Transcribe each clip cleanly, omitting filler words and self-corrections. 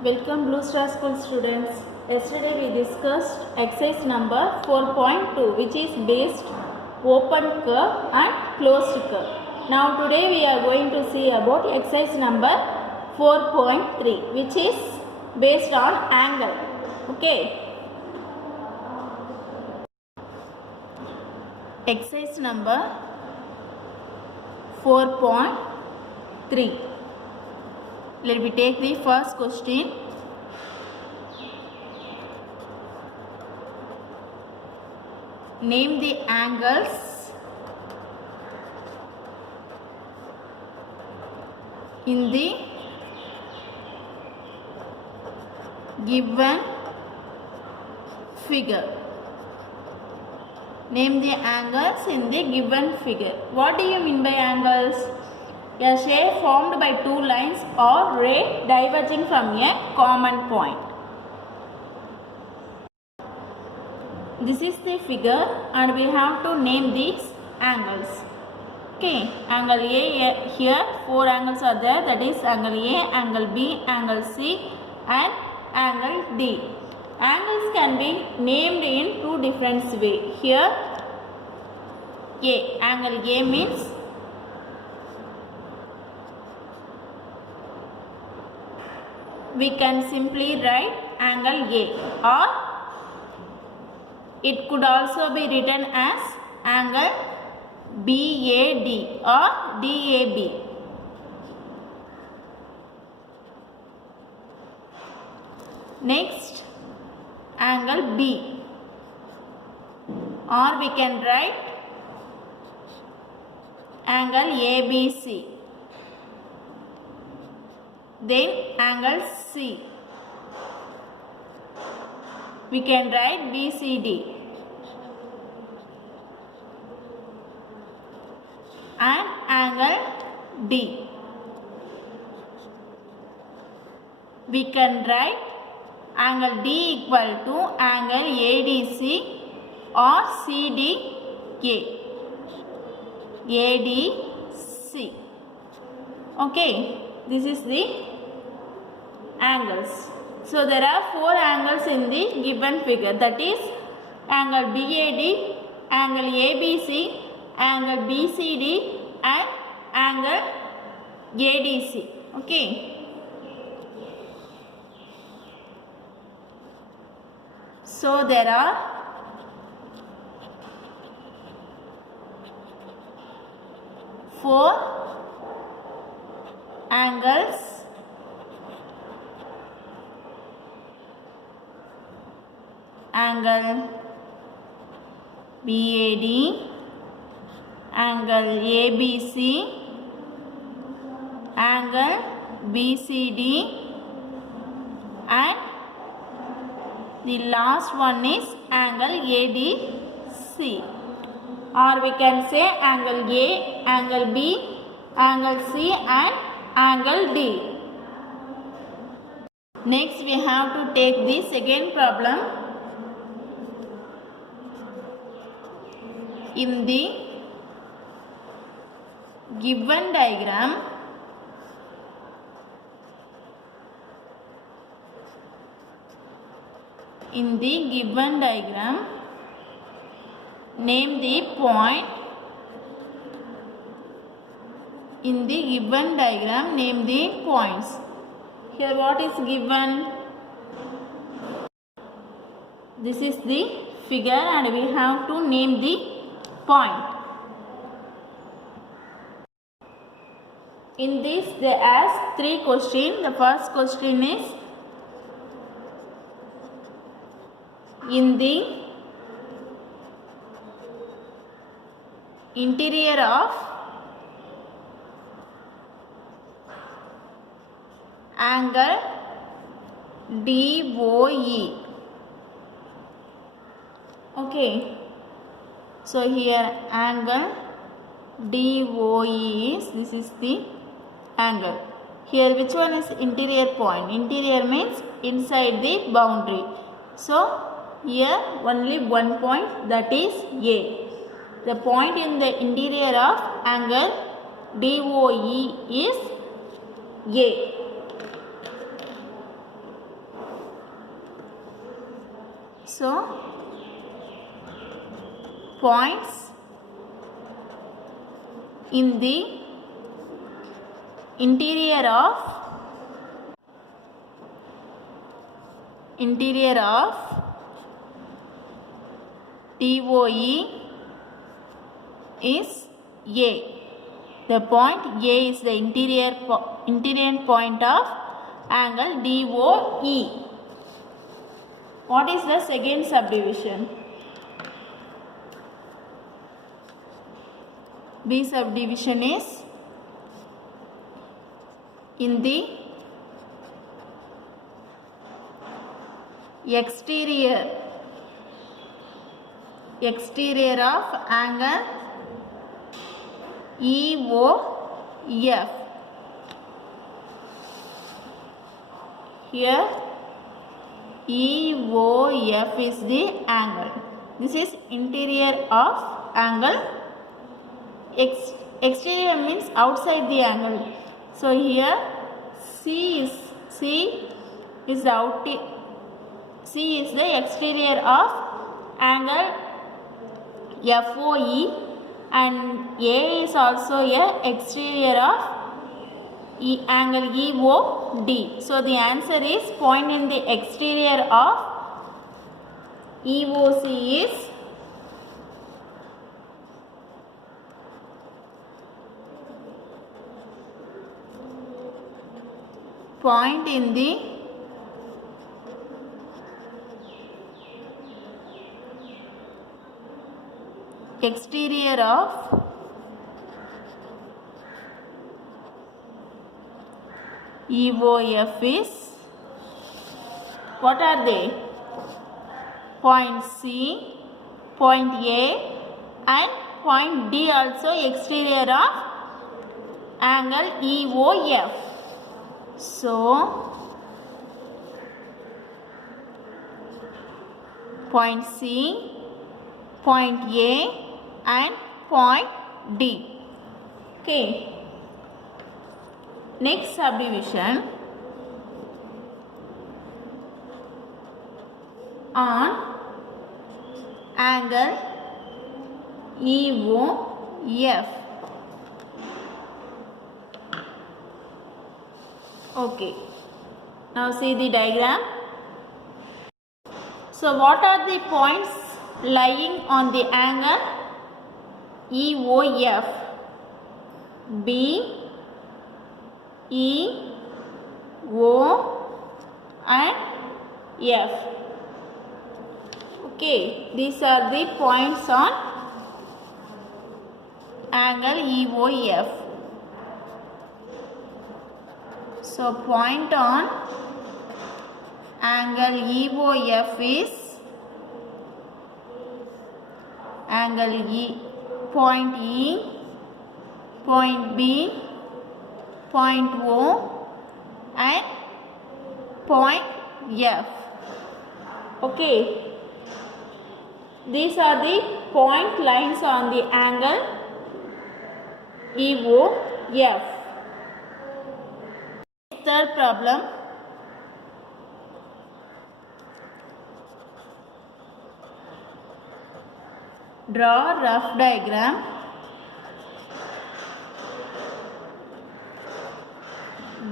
Welcome Blue Star School students. Yesterday we discussed exercise number 4.2 which is based open curve and closed curve. Now today we are going to see about exercise number 4.3 which is based on angle. Okay. Exercise number 4.3. Let me take the first question. Name the angles in the given figure. Name the angles in the given figure. What do you mean by angles? A shape formed by two lines or ray diverging from a common point. This is the figure and we have to name these angles. Okay, angle A, here 4 angles are there, that is angle A, angle B, angle C and angle D. Angles can be named in two different ways. Here A, angle A means we can simply write angle A, or it could also be written as angle BAD or DAB. Next, angle B, or we can write angle ABC. Then angle C, we can write BCD, and angle D, we can write angle D equal to angle ADC or CDA, ADC. Okay, this is the angles. So there are 4 angles in the given figure, that is angle BAD, angle ABC, angle BCD and angle ADC. Okay. So there are 4 angles angle BAD, angle ABC, angle BCD and the last one is angle ADC, or we can say angle A, angle B, angle C and angle D. Next we have to take the second problem. In the given diagram, name the point. In the given diagram, name the points. Here what is given? This is the figure and we have to name the point. In this they ask 3 questions. The first question is, in the interior of angle DOE. Okay. So here angle DOE is, this is the angle. Here which one is interior point? Interior means inside the boundary. So here only one point, that is A. The point in the interior of angle DOE is A. So points in the interior of DOE is A. The point A is the interior point of angle DOE. What is the second subdivision? B subdivision is in the exterior of angle EOF. Here EOF is the angle. This is interior of angle. Exterior means outside the angle. So here C is the exterior of angle FOE, and A is also a exterior of angle EOD. So the answer is point in the exterior of EOC is point in the exterior of EOF is, what are they? Point C, point A and point D also exterior of angle EOF. So point C, point A and point D. Okay. Next subdivision on angle EOF. Okay. Now see the diagram. So what are the points lying on the angle EOF? B, E, O and F. Okay, these are the points on angle EOF. So point on angle EOF is angle point E, point B, point O and point F. Okay. These are the point lines on the angle EOF. Third problem. Draw rough diagram.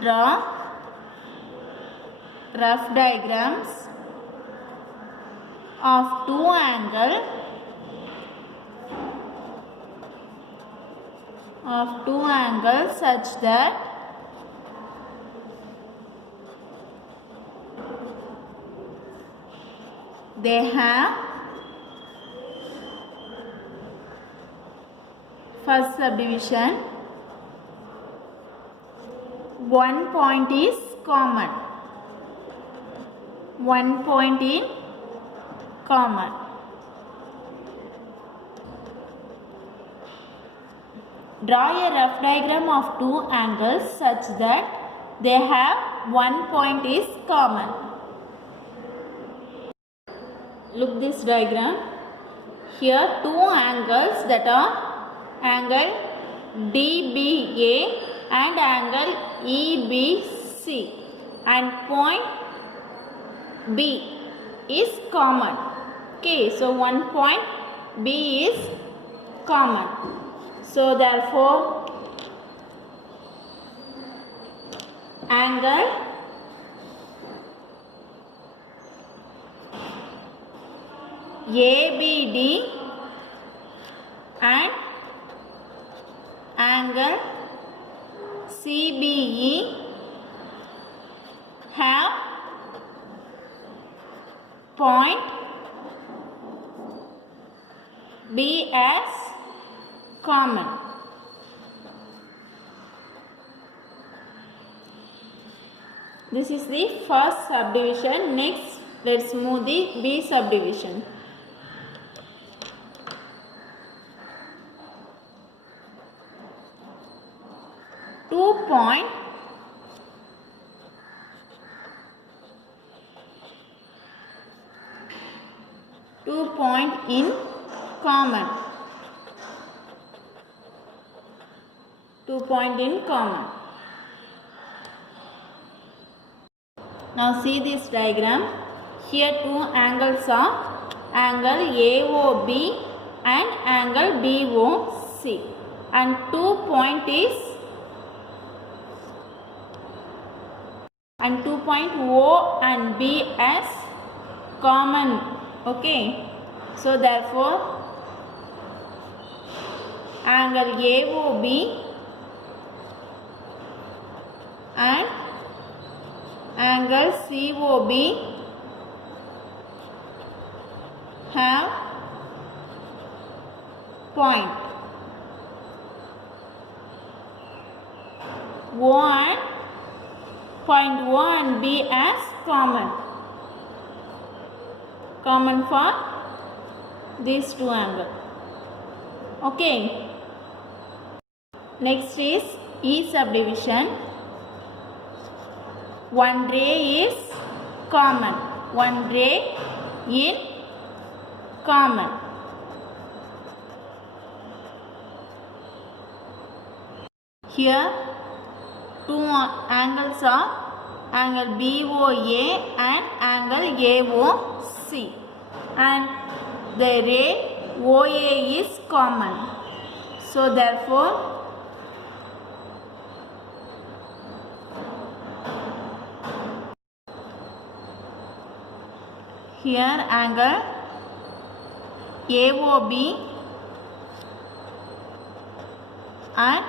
Draw rough diagrams of two angles such that they have, first subdivision, one point is common. One point in common. Draw a rough diagram of two angles such that they have one point is common. Look this diagram. Here two angles that are angle DBA and angle EBC and point B. is common. Okay, so one point B is common. So therefore angle ABD and angle CBE have point B as common. This is the first subdivision. Next, let's move the B subdivision. Two point in common. 2 point in common. Now see this diagram. Here two angles are angle AOB and angle BOC, and 2 point O and B as common. Okay, so therefore angle AOB and angle COB have point O and B as common for these two angles. Okay, next is E subdivision. One ray is common. One ray in common. Here two angles are angle BOA and angle AOC, and the ray OA is common. So therefore here angle AOB and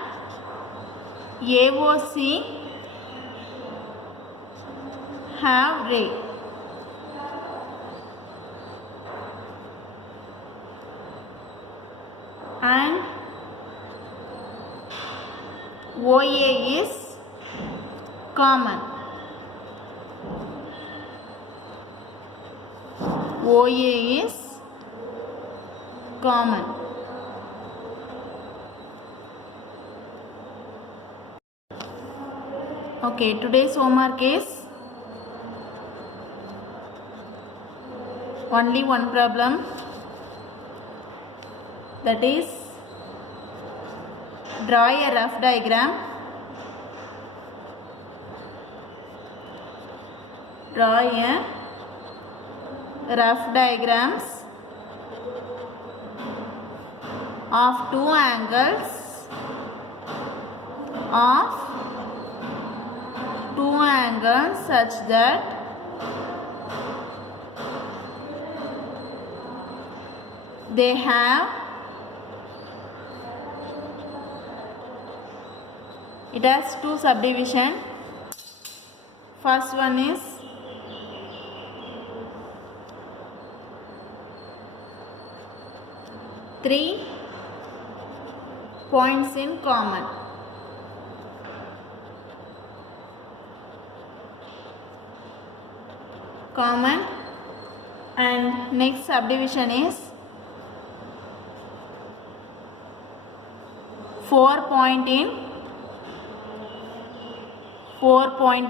AOC have ray. And OA is common. OA is common. Okay, today's homework is only one problem, that is draw a rough diagram. Draw a rough diagrams of two angles such that they have, it has two subdivision. First one is three points in common. And next subdivision is 4 point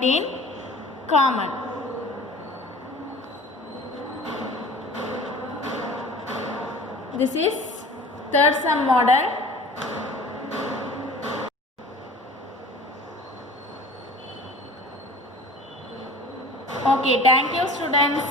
in common. This is third sum model. Okay, thank you students.